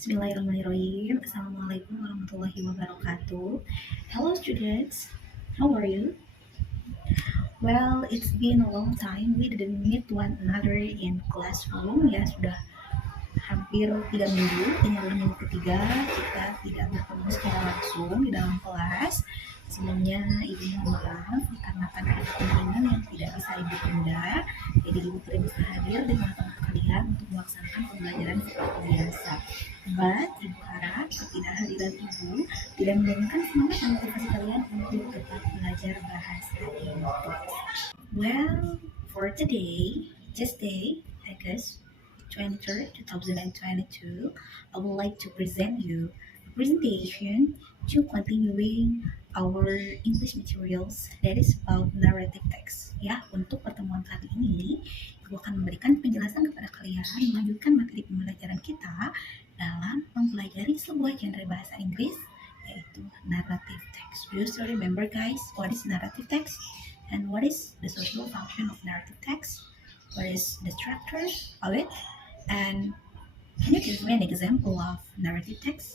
Bismillahirrahmanirrahim. Assalamualaikum warahmatullahi wabarakatuh. Hello students, how are you? Well, it's been a long time we didn't meet one another in classroom. Ya sudah hampir 3 minggu. Ini adalah minggu ketiga kita tidak bertemu secara langsung di dalam kelas. Sebelumnya ibu mohon maaf karena ada kepentingan yang tidak bisa ibu tunda. Jadi ibu tidak bisa hadir di tengah-tengah kalian untuk melaksanakan pembelajaran seperti biasa. But ibu harap ketidakhadiran ibu tidak menurunkan semangat dan motivasi kalian untuk tetap belajar bahasa Inggris. Well, for today, Tuesday, August 23rd, 2022, I would like to present you a presentation to continuing our English materials that is about narrative text. Ya, untuk pertemuan kali ini, Ibu akan memberikan penjelasan kepada kalian melanjutkan materi pembelajaran kita dalam mempelajari sebuah genre bahasa Inggris yaitu narrative text. Do you still remember guys what is narrative text and what is the social function of narrative text? What is the structure of it? And can you give me an example of narrative text?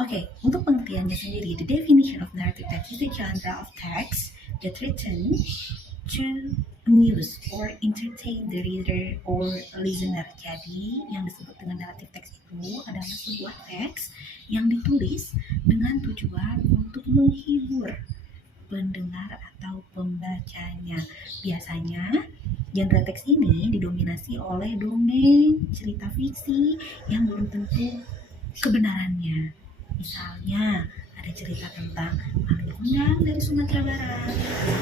Okay, untuk pengertiannya sendiri, the definition of narrative text is a genre of text that written to amuse or entertain the reader or listener. Jadi, yang disebut dengan narrative text itu adalah sebuah teks yang ditulis dengan tujuan untuk menghibur pendengar atau pembacanya. Biasanya, genre teks ini didominasi oleh dongeng, cerita fiksi yang belum tentu kebenarannya. Misalnya, ada cerita tentang maling kondang dari Sumatera Barat,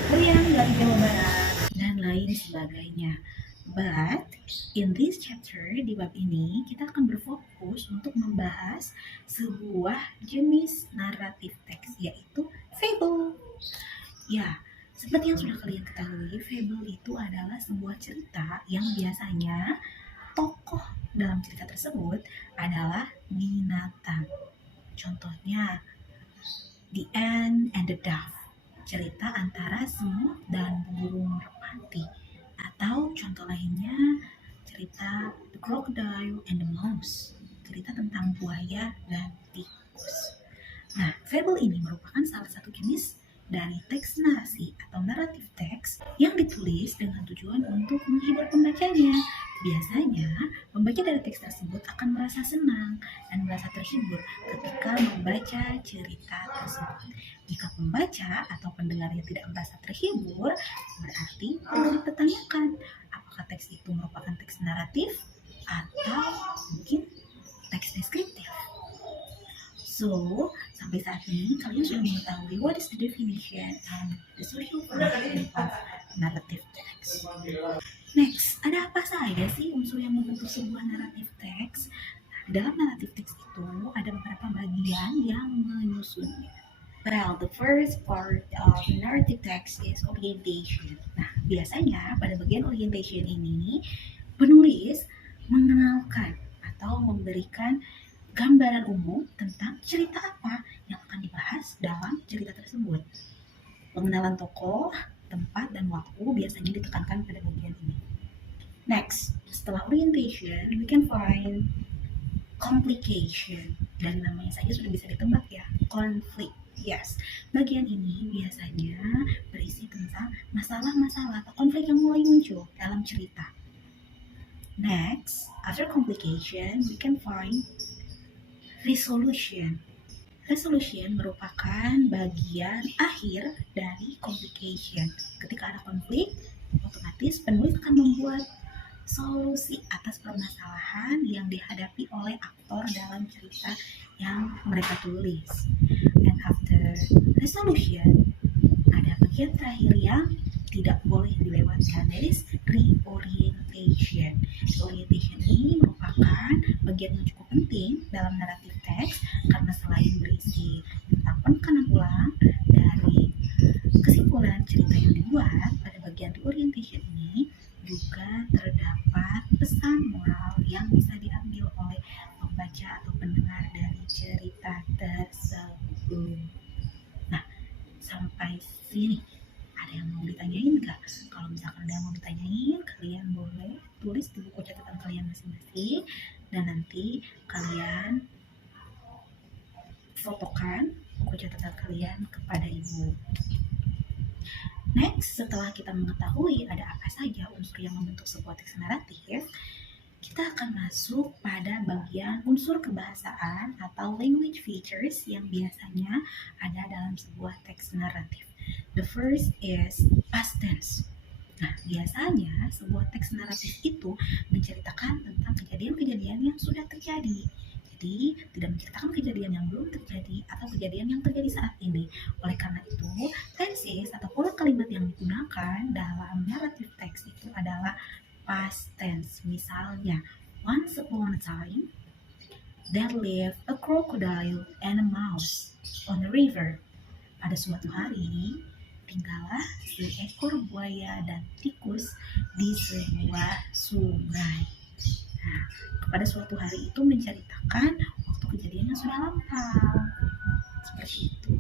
goyang dari Jawa Barat, dan lain sebagainya. But, in this chapter, di bab ini, kita akan berfokus untuk membahas sebuah jenis naratif teks, yaitu fable. Ya, seperti yang sudah kalian ketahui, fable itu adalah sebuah cerita yang biasanya tokoh dalam cerita tersebut adalah binatang. Contohnya, The Ant and the Dove, cerita antara semut dan burung merpati. Atau contoh lainnya, cerita The Crocodile and the Mouse, cerita tentang buaya dan tikus. Nah, fable ini merupakan salah satu jenis dari teks narasi atau naratif teks yang ditulis dengan tujuan untuk menghibur pembacanya. Biasanya, pembaca dari teks tersebut akan merasa senang dan merasa terhibur ketika membaca cerita tersebut. Jika pembaca atau pendengarnya tidak merasa terhibur, berarti perlu dipertanyakan apakah teks itu merupakan teks naratif atau mungkin teks deskriptif. So, sampai saat ini kalian sudah mengetahui what is the definition and the social function of narrative text. Next, ada apa saja sih unsur yang membentuk sebuah narrative text? Nah, dalam narrative text itu ada beberapa bagian yang menyusunnya. Well, the first part of narrative text is orientation. Nah, biasanya pada bagian orientation ini, penulis mengenalkan atau memberikan gambaran umum tentang cerita apa yang akan dibahas dalam cerita tersebut. Pengenalan tokoh, tempat, dan waktu biasanya ditekankan pada bagian ini. Next, setelah orientation, we can find complication. Dari namanya saja sudah bisa ditebak ya, conflict. Yes, bagian ini biasanya berisi tentang masalah-masalah atau konflik yang mulai muncul dalam cerita. Next, after complication, we can find resolution. Resolution merupakan bagian akhir dari complication. Ketika ada konflik, otomatis penulis akan membuat solusi atas permasalahan yang dihadapi oleh aktor dalam cerita yang mereka tulis. And after resolution, ada bagian terakhir yang tidak boleh dilewatkan, that is reorientation. Reorientation ini merupakan bagian yang cukup penting dalam naratif teks karena selain berisi tentang penekanan ulang dari kesimpulan cerita yang dibuat, pada bagian reorientation ini juga terdapat pesan moral yang bisa diambil oleh pembaca atau pendengar dari cerita tersebut. Nah, sampai sini ada yang mau ditanyain nggak? Kalau misalkan ada yang mau ditanyain, kalian boleh tulis di buku catatan kalian masing-masing, dan nanti kalian fotokan buku catatan kalian kepada ibu. Next, setelah kita mengetahui ada apa saja unsur yang membentuk sebuah teks naratif, kita akan masuk pada bagian unsur kebahasaan atau language features yang biasanya ada dalam sebuah teks naratif. The first is past tense. Nah, biasanya sebuah teks naratif itu menceritakan tentang kejadian-kejadian yang sudah terjadi. Jadi, tidak menceritakan kejadian yang belum terjadi atau kejadian yang terjadi saat ini. Oleh karena itu, tenses atau pola kalimat yang digunakan dalam naratif teks itu adalah past tense. Misalnya, once upon a time, there lived a crocodile and a mouse on a river. Pada suatu hari, tinggallah seekor buaya dan tikus di sebuah sungai. Nah, pada suatu hari itu menceritakan waktu kejadian yang sudah lampau. Seperti itu.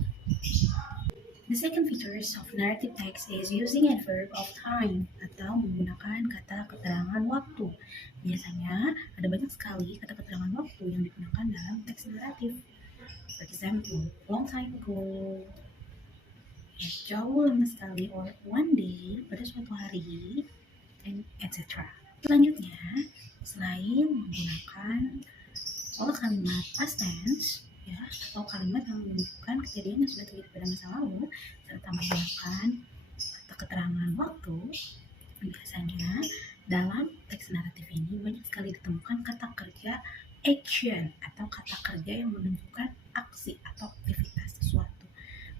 The second features of narrative text is using adverb of time atau menggunakan kata keterangan waktu. Biasanya ada banyak sekali kata keterangan waktu yang digunakan dalam teks naratif. For example, long time ago, jauh lama sekali, or one day, pada suatu hari, and etc. Selanjutnya, selain menggunakan pola kalimat past tense, ya, atau kalimat yang menunjukkan kejadian yang sudah terjadi pada masa lalu, serta menggunakan kata keterangan waktu, biasanya dalam teks naratif ini banyak sekali ditemukan kata kerja action atau kata kerja yang menunjukkan aksi atau aktivitas sesuatu.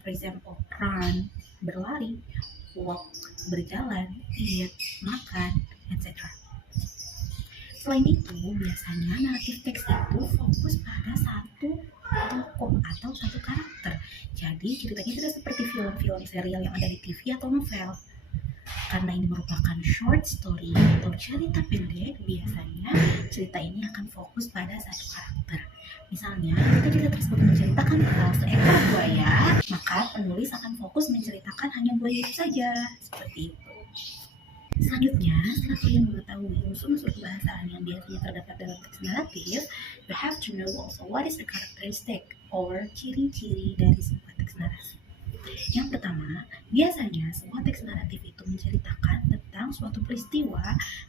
For example, run, berlari, walk, berjalan, eat, makan, etc. Selain itu, biasanya naratif teks itu fokus pada satu tokoh atau satu karakter. Jadi ceritanya tidak seperti film-film serial yang ada di TV atau novel. Karena ini merupakan short story atau cerita pendek, biasanya cerita ini akan fokus pada satu karakter. Misalnya, jika cerita tersebut menceritakan tentang seekor buaya, maka penulis akan fokus menceritakan hanya buaya itu saja. Seperti itu. Selanjutnya, setelah kalian mengetahui unsur-unsur kebahasaan yang biasanya terdapat dalam teks naratif, you have to know also what is the characteristic or ciri-ciri dari sebuah teks naratif. Yang pertama, biasanya sebuah teks naratif itu menceritakan tentang suatu peristiwa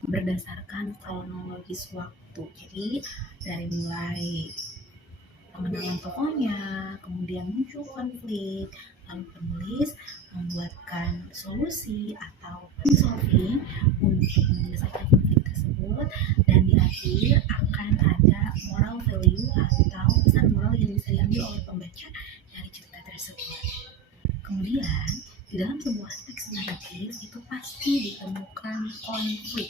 berdasarkan kronologis waktu. Jadi, dari mulai pengenalan tokohnya, kemudian muncul konflik, lalu penulis membuatkan solusi atau solving untuk menyelesaikan konflik tersebut, dan di akhir akan ada moral value atau pesan moral yang bisa diambil oleh pembaca dari cerita tersebut. Kemudian di dalam sebuah teks naratif itu pasti ditemukan konflik.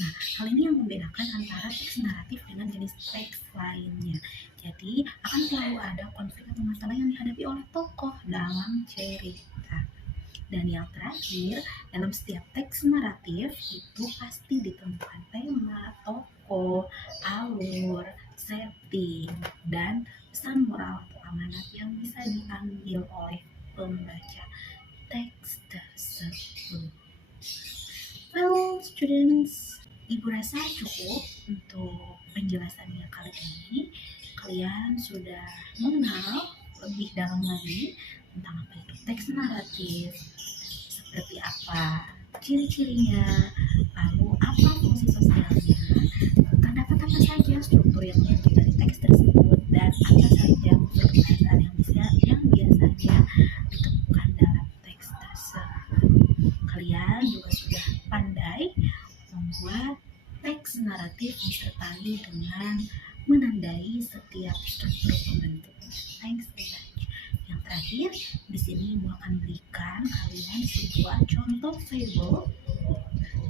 Nah, hal ini yang membedakan antara teks naratif dengan jenis teks lainnya. Jadi, akan selalu ada konflik atau masalah yang dihadapi oleh tokoh dalam cerita. Dan yang terakhir, dalam setiap teks naratif itu pasti ditemukan tema, tokoh, alur, setting, dan pesan moral atau amanat yang bisa diambil oleh pembaca teks tersebut. Well, students, Ibu rasa cukup untuk penjelasannya kali ini. Kalian sudah mengenal lebih dalam lagi tentang apa itu teks naratif, seperti apa ciri-cirinya, lalu apa fungsi sosialnya, terdapat apa saja struktur yang muncul dari teks tersebut, dan apa saja unsur kebahasaan yang biasanya ditemukan dalam teks tersebut. Kalian juga sudah pandai membuat teks naratif disertai dengan menandai setiap struktur pembentuk. Thanks so much. Yang terakhir, di sini Ibu akan berikan kalian sebuah contoh fable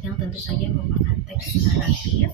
yang tentu saja merupakan teks naratif